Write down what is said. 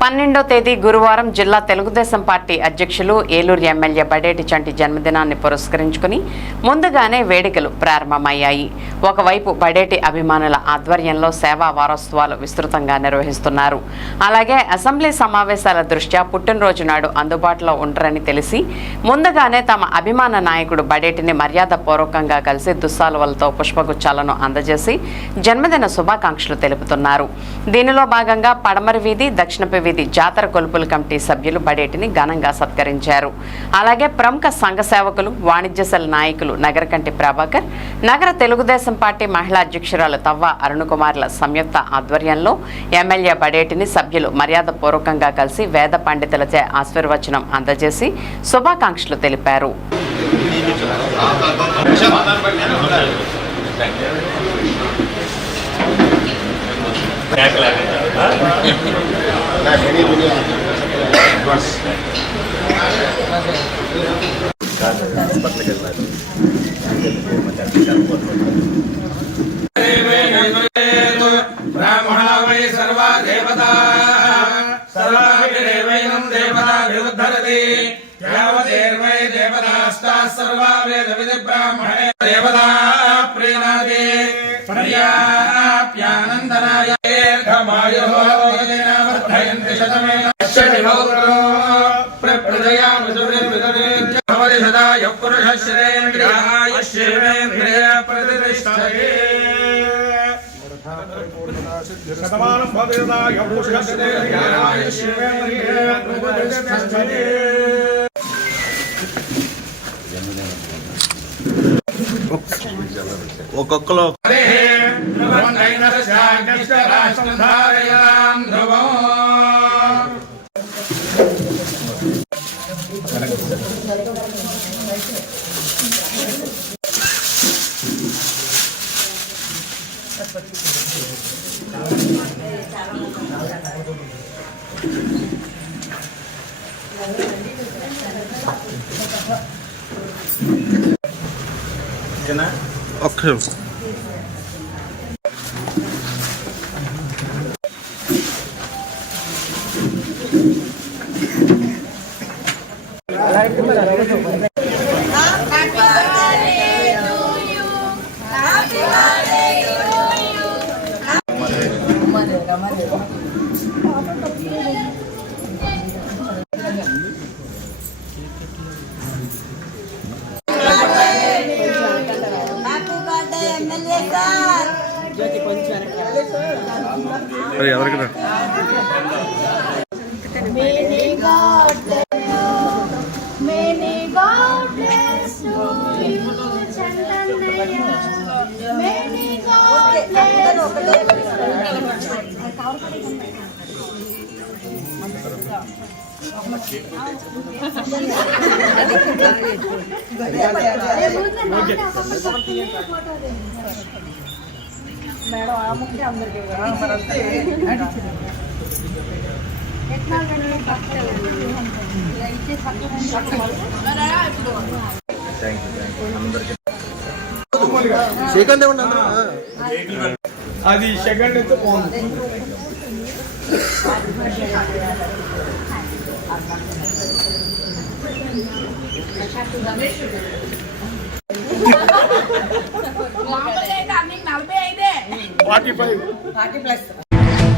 12వ తేదీ గురువారం జిల్లా తెలుగుదేశం పార్టీ అధ్యక్షులు ఏలూరు ఎమ్మెల్యే బడేటి చంటి జన్మదినాన్ని పురస్కరించుకుని ముందుగానే వేడుకలు ప్రారంభమయ్యాయి. ఒకవైపు బడేటి అభిమానుల ఆధ్వర్యంలో సేవా వారోత్సవాలు విస్తృతంగా నిర్వహిస్తున్నారు. అలాగే అసెంబ్లీ సమావేశాల దృష్ట్యా పుట్టినరోజు నాడు అందుబాటులో ఉండరని తెలిసి ముందుగానే తమ అభిమాన నాయకుడు బడేటిని మర్యాదపూర్వకంగా కలిసి దుస్సాలువలతో పుష్పగుచ్చాలను అందజేసి జన్మదిన శుభాకాంక్షలు తెలుపుతున్నారు. దీనిలో భాగంగా పడమర వీధి దక్షిణపు వీధి జాతర కొలుపుల కమిటీ సభ్యులు బడేటిని ఘనంగా సత్కరించారు. అలాగే ప్రముఖ సంఘ సేవకులు వాణిజ్యశాల నాయకులు నగరకంటి ప్రభాకర్, నగర తెలుగుదేశం పార్టీ మహిళా అధ్యక్షురాలు తవ్వ అరుణకుమార్ల సంయుక్త ఆధ్వర్యంలో ఎమ్మెల్యే బడేటిని సభ్యులు మర్యాదపూర్వకంగా కలిసి వేద పండితులచే ఆశీర్వచనం అందజేసి శుభాకాంక్షలు తెలిపారు. ब्राह्मणा वै सर्वा देवता सर्वाभिरेवैनं देवताभिरुद्धरति यावदेर्वै देवतास्ताः सर्वा वेदविदि ब्राह्मणे देवता प्रीणाति पर्याप्यानन्दनाय दीर्घमायुः वर्धयन्ति शतमेन प्रजया भवति सदा यः पुरुषः शरेन्द्रियायुष्येवेन्द्रिय प्रतिष्ठते शतमानं भवेदाय पुरुषस्येन्द्रियायुष्येवेन्द्रिय प्रतिष्ठते ఒక్కొక్కలో ఒక్క ఎవరికి మేడం ఆ ముఖ్య అందరికీ సెకండ్ అది సెకండ్ అయితే బాగుంది. మామూలుగా అయితే అన్ని 45 45 40+.